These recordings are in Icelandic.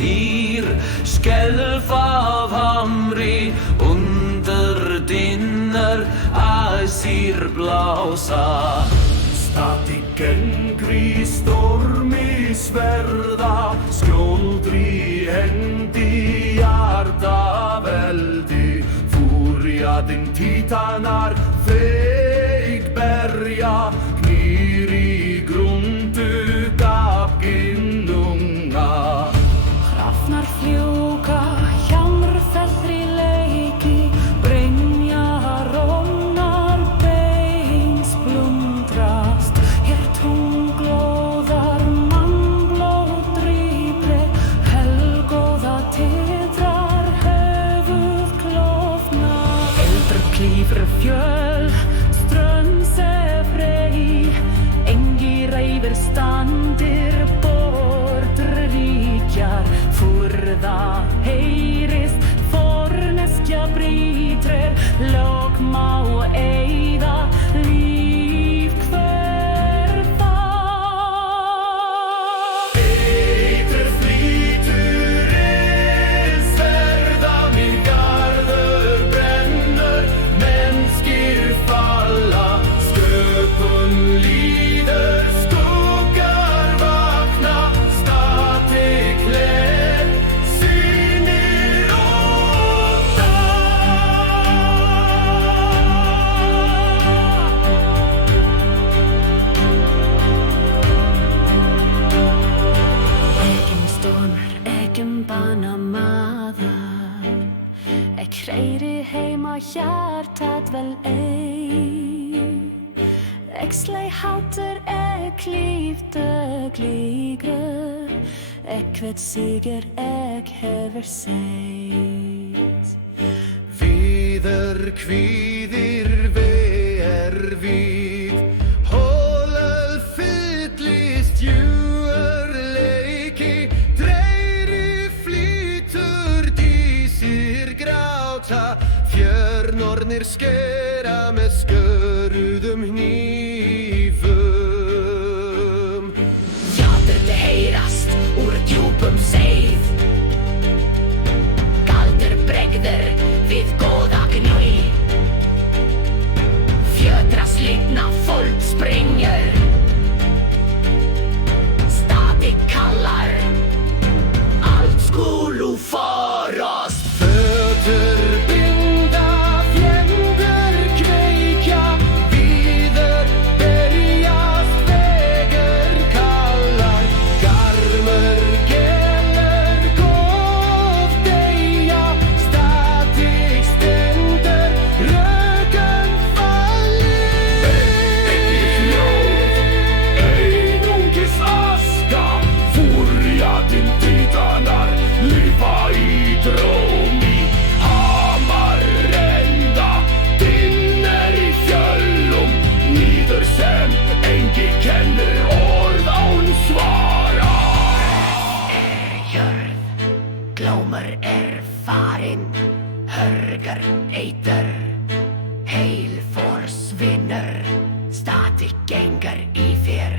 dýr skelf af hamri under dinner æsir blása. Statig gengri stormi sverða, skjóldri hendi hjartaveldi. Fúriadinn títanar feik berja, knýr í grundu gapginnunga. Hrafnar fljúga, hjálmrfellir leiki, brynja rónar beins blundrast. Hér tunglóðar mannblóð drýpur, helgóða titrar höfuð klofnar. Eldur klífur fjöl, strömsef rei, engir reifir standir bordríkjar. Furða heyrist, forneskja brýtur, lok má eyða, líf hverfa. Eitur flýtur sverða, mín garður brennur, mennskir falla, sköpun líður, skuggar vakna, statig kler, synir óta. Egin stormur, egin banamaður, ek hreyri heima hjartat vel ei. Ek slei hátur, ek líftu glígur, ek vet sigur, ek hefur seit. Víðar kvíðir ver víð, holal fyllist júar leiki, dreiri flýtur dísir gráta, fjörnornir skera með sköruðum hnífum. Játandi heyrast úr djúpum seið, galdur bregður við góða gnúi. Fjötra slitna fólk springur, stadig kallar, allt skulu farast. Fötur binda, fjender kveikja, víðar berjast, vegur kallar, garmur gelur, góð deyja, statig stendur, rökum fallir. Ekki hljóð, einungis aska, fúriadinn títanar lifa í drómi. Hamar renda, dinner í fjöllum, nýður sem engi kennir, orð án svara. Jörð, glómur farinn, hörgar eitur, heil forsvinnur, statig gengur í fyrr,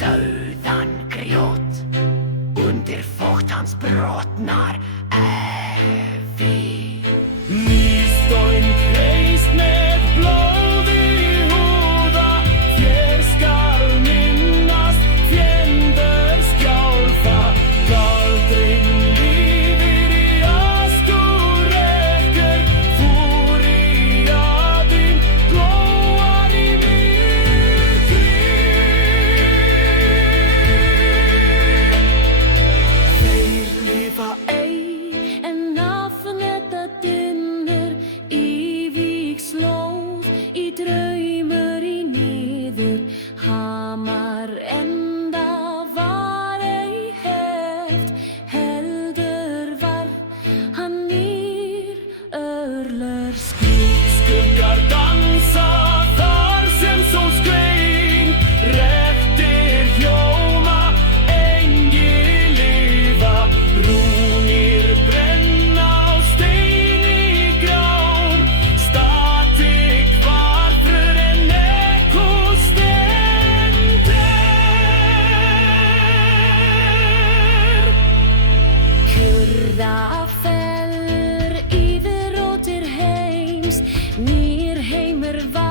dauðan grjót, undir fót hans brotnar evi. Nýstóin kreist með blóði húða, þér skal minnast fjender skjálfa. Galdurinn lifir í askur ekkur, fúriadinn glóar í myrkri. Þeir lifa ei, en er